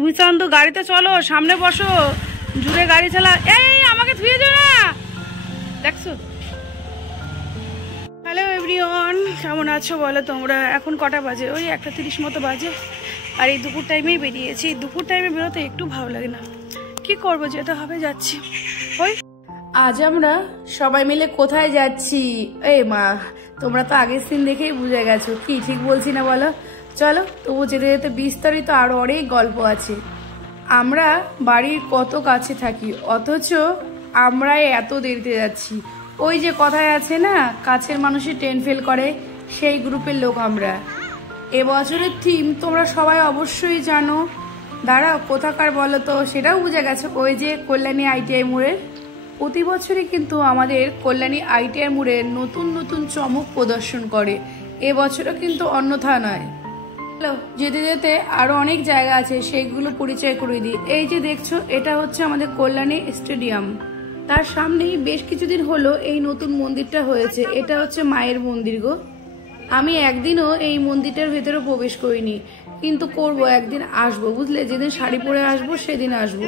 তুমি শান্ত গাড়িতে চলো, সামনে বসো, জুড়ে গাড়ি চালা। এই আমাকে ধুয়ে যাও না, দেখছো। হ্যালো এভরিওয়ান, কেমন আছো বলো তোমরা? এখন কটা বাজে? ওই 1:30 মতো বাজে। আর এই দুপুর টাইমেই বেরিয়েছি। দুপুর টাইমে বেরোতে একটু ভালো লাগে না, কি করবো, যেতে হবে, যাচ্ছি। ওই আজ আমরা সবাই মিলে কোথায় যাচ্ছি? এই মা, তোমরা তো আগের সিন দেখেই বুঝে গেছো, কি ঠিক বলছি না বলো? চলো তবু যেতে যেতে বিস্তারিত আরো অনেক গল্প আছে। আমরা বাড়ির কত কাছে থাকি, অথচ আমরা এত দেরিতে যাচ্ছি। ওই যে কথায় আছে না, কাছের মানুষই ট্রেন ফেল করে, সেই গ্রুপের লোক আমরা। এবছরের থিম তোমরা সবাই অবশ্যই জানো। দাঁড়াও কোথাকার বলো তো, সেটাও বুঝে গেছো, ওই যে কল্যাণী ITI মোড়ের। প্রতি বছরই কিন্তু আমাদের কল্যাণী ITI মোড়ে নতুন নতুন চমক প্রদর্শন করে, এবছরও কিন্তু অন্যথা নয়। হ্যালো, যেতে যেতে আরো অনেক জায়গা আছে, সেগুলো পরিচয় করে দিই। এই যে দেখছো, এটা হচ্ছে আমাদের কল্যাণী স্টেডিয়াম। তার সামনেই বেশ কিছুদিন হলো এই নতুন মন্দিরটা হয়েছে। এটা হচ্ছে মায়ের মন্দির গো। আমি একদিনও এই মন্দিরটার ভেতরে প্রবেশ করিনি, কিন্তু করব, একদিন আসবো, বুঝলে? যেদিন শাড়ি পরে আসবো সেদিন আসবো।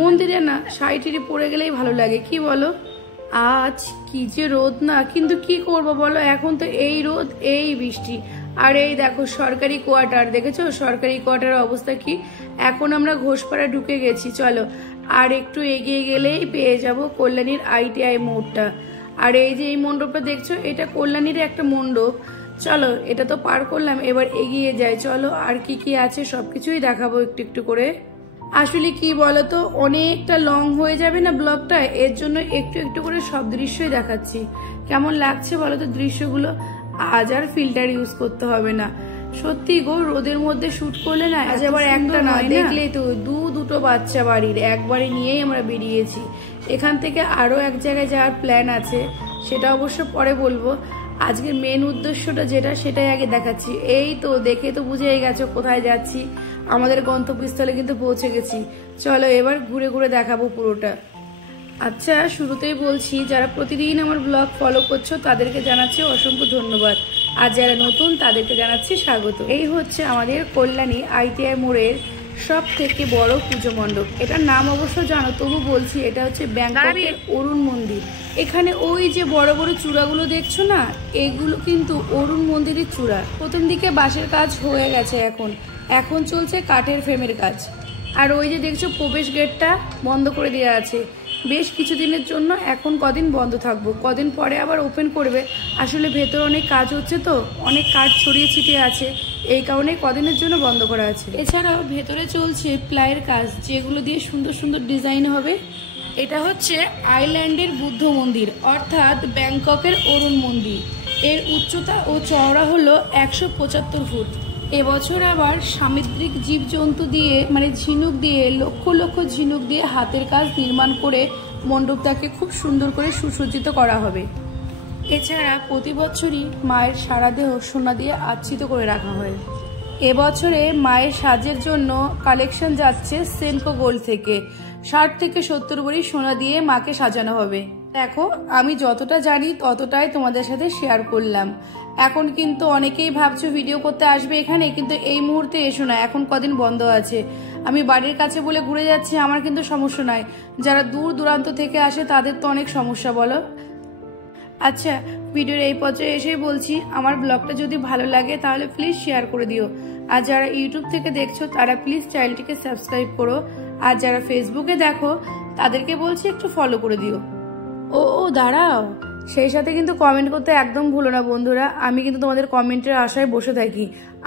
মন্দিরে না শাড়ি টিড়ি পরে গেলেই ভালো লাগে, কি বলো? আজ কি যে রোদ না, কিন্তু কি করব বলো, এখন তো এই রোদ এই বৃষ্টি। আর এই দেখো সরকারি কোয়ার্টার, দেখেছো সরকারি কোয়ার্টারের অবস্থা কি? এখন আমরা ঘোষপাড়া ঢুকে গেছি। চলো আর একটু এগিয়ে গেলেই পেয়ে যাব কল্যাণীর ITI মোড়টা। আর এই যে এই মণ্ডপটা দেখছো, এটা কল্যাণীর একটা মণ্ডপ। চলো এটা তো পার করলাম, এবার এগিয়ে যাই। চলো আর কি কি আছে সবকিছুই দেখাবো একটু একটু করে। আসলে কি বলতো, অনেকটা লং হয়ে যাবে না ব্লগটা, এর জন্য একটু একটু করে সব দৃশ্যই দেখাচ্ছি। কেমন লাগছে বলতো দৃশ্যগুলো? আজ আর ফিল্টার ইউজ করতে হবে না। সত্যি গো, রোদের মধ্যে শুট করলে না, আজ আবার একটা না, দেখলেই তো দুটো বাচ্চা বাড়ির একবারে নিয়েই আমরা বেরিয়েছি। এখান থেকে আরো এক জায়গায় যাওয়ার প্ল্যান আছে, সেটা অবশ্য পরে বলবো। আজকের মেন উদ্দেশ্যটা যেটা, সেটাই আগে দেখাচ্ছি। এই তো দেখে তো বুঝেই গেছো কোথায় যাচ্ছি, আমাদের গন্তব্যস্থলে কিন্তু পৌঁছে গেছি। চলো এবার ঘুরে ঘুরে দেখাবো পুরোটা। আচ্ছা শুরুতেই বলছি, যারা প্রতিদিন আমার ব্লগ ফলো করছো তাদেরকে জানাচ্ছি অসংখ্য ধন্যবাদ, আর যারা নতুন তাদেরকে জানাচ্ছি স্বাগত। এই হচ্ছে আমাদের কল্যাণী ITI মোড়ের সব থেকে বড় পুজো মণ্ডপ। এটার নাম অবশ্য জানো, তবু বলছি, এটা হচ্ছে ব্যাংককের অরুণ মন্দির। এখানে ওই যে বড় বড় চূড়াগুলো দেখছো না, এগুলো কিন্তু অরুণ মন্দিরের চূড়া। প্রথম দিকে বাঁশের কাজ হয়ে গেছে, এখন চলছে কাঠের ফ্রেমের কাজ। আর ওই যে দেখছো প্রবেশ গেটটা বন্ধ করে দেওয়া আছে বেশ কিছুদিনের জন্য। এখন কদিন বন্ধ থাকবো, কদিন পরে আবার ওপেন করবে। আসলে ভেতরে অনেক কাজ হচ্ছে তো, অনেক কাঠ ছড়িয়ে ছিটিয়ে আছে, এই কারণে কদিনের জন্য বন্ধ করা আছে। এছাড়াও ভেতরে চলছে প্লাইয়ের কাজ, যেগুলো দিয়ে সুন্দর সুন্দর ডিজাইন হবে। এটা হচ্ছে আইল্যান্ডের বুদ্ধ মন্দির, অর্থাৎ ব্যাংককের অরুণ মন্দির। এর উচ্চতা ও চওড়া হলো 175 ফুট। এবছর আবার সামুদ্রিক জীবজন্তু দিয়ে, মানে ঝিনুক দিয়ে, লক্ষ লক্ষ ঝিনুক দিয়ে হাতের কাজ নির্মাণ করে মণ্ডপটাকে খুব সুন্দর করে সুসজ্জিত করা হবে। এছাড়া প্রতি বছরই মায়ের সারা দেহ সোনা দিয়ে আচ্ছিত করে রাখা হয়। এবছরে মায়ের সাজের জন্য কালেকশন যাচ্ছে সেনকো গোল্ড থেকে। 60 থেকে 70 ভরি সোনা দিয়ে মাকে সাজানো হবে। দেখো আমি যতটা জানি ততটাই তোমাদের সাথে শেয়ার করলাম। এখন কিন্তু অনেকেই ভাবছো ভিডিও করতে আসবে এখানে, কিন্তু এই মুহূর্তে এসো না, এখন কদিন বন্ধ আছে। আমি বাড়ির কাছে বলে ঘুরে যাচ্ছি, আমার কিন্তু সমস্যা নাই। যারা দূর দূরান্ত থেকে আসে তাদের তো অনেক সমস্যা, বলো। আচ্ছা ভিডিওর এই পর্যায়ে এসেই বলছি, আমার ব্লগটা যদি ভালো লাগে তাহলে প্লিজ শেয়ার করে দিও। আর যারা ইউটিউব থেকে দেখছো তারা প্লিজ চ্যানেলটিকে সাবস্ক্রাইব করো। আর যারা ফেসবুকে দেখো তাদেরকে বলছি একটু ফলো করে দিও। ও দাঁড়াও, সেই সাথে কিন্তু কমেন্ট করতে একদম ভুলো না বন্ধুরা, আমি কিন্তু তোমাদের কমেন্টের আশায় বসে থাকি।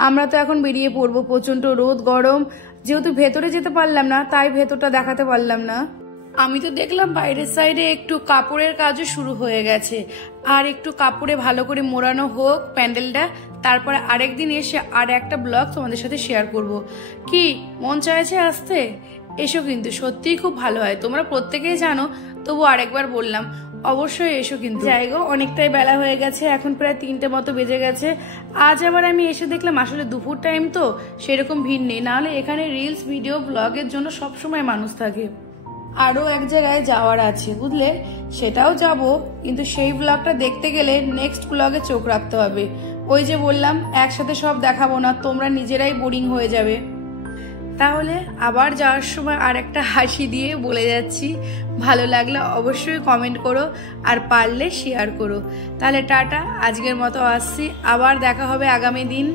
আমরা তো এখন বেরিয়ে পড়বো, প্রচন্ড রোদ গরম, যেহেতু ভেতরে যেতে পারলাম না তাই ভেতরটা দেখাতে পারলাম না। আমি তো দেখলাম বাইরের সাইডে একটু কাপড়ের কাজও শুরু হয়ে গেছে, আর একটু কাপড়ে ভালো করে মোড়ানো হোক প্যান্ডেলটা, তারপরে আরেকদিন এসে আর একটা ব্লগ তোমাদের সাথে শেয়ার করব। কি মন চাইছে আসতে? এসো, কিন্তু সত্যিই খুব ভালো হয়, তোমরা প্রত্যেকেই জানো, তবু আরেকবার বললাম অবশ্যই এসো। কিন্তু জায়গা অনেকটাই বেলা হয়ে গেছে, এখন প্রায় 3টে মতো বেজে গেছে। আজ আবার আমি এসে দেখলাম আসলে দুপুর টাইম তো সেরকম ভিড় নেই, নাহলে এখানে রিলস ভিডিও ব্লগের জন্য সবসময় মানুষ থাকে। আরো এক জায়গায় যাওয়ার আছে বুঝলে, সেটাও যাব, কিন্তু সেই ব্লগটা দেখতে গেলে নেক্সট ব্লগে চোখ রাখতে হবে। ওই যে বললাম একসাথে সব দেখাবো না, তোমরা নিজেরাই বোরিং হয়ে যাবে। তাহলে আবার যাওয়ার সময় আর একটা হাসি দিয়ে বলে যাচ্ছি, ভালো লাগলে অবশ্যই কমেন্ট করো আর পারলে শেয়ার করো। তাহলে টাটা, আজকের মতো আসছি, আবার দেখা হবে আগামী দিন।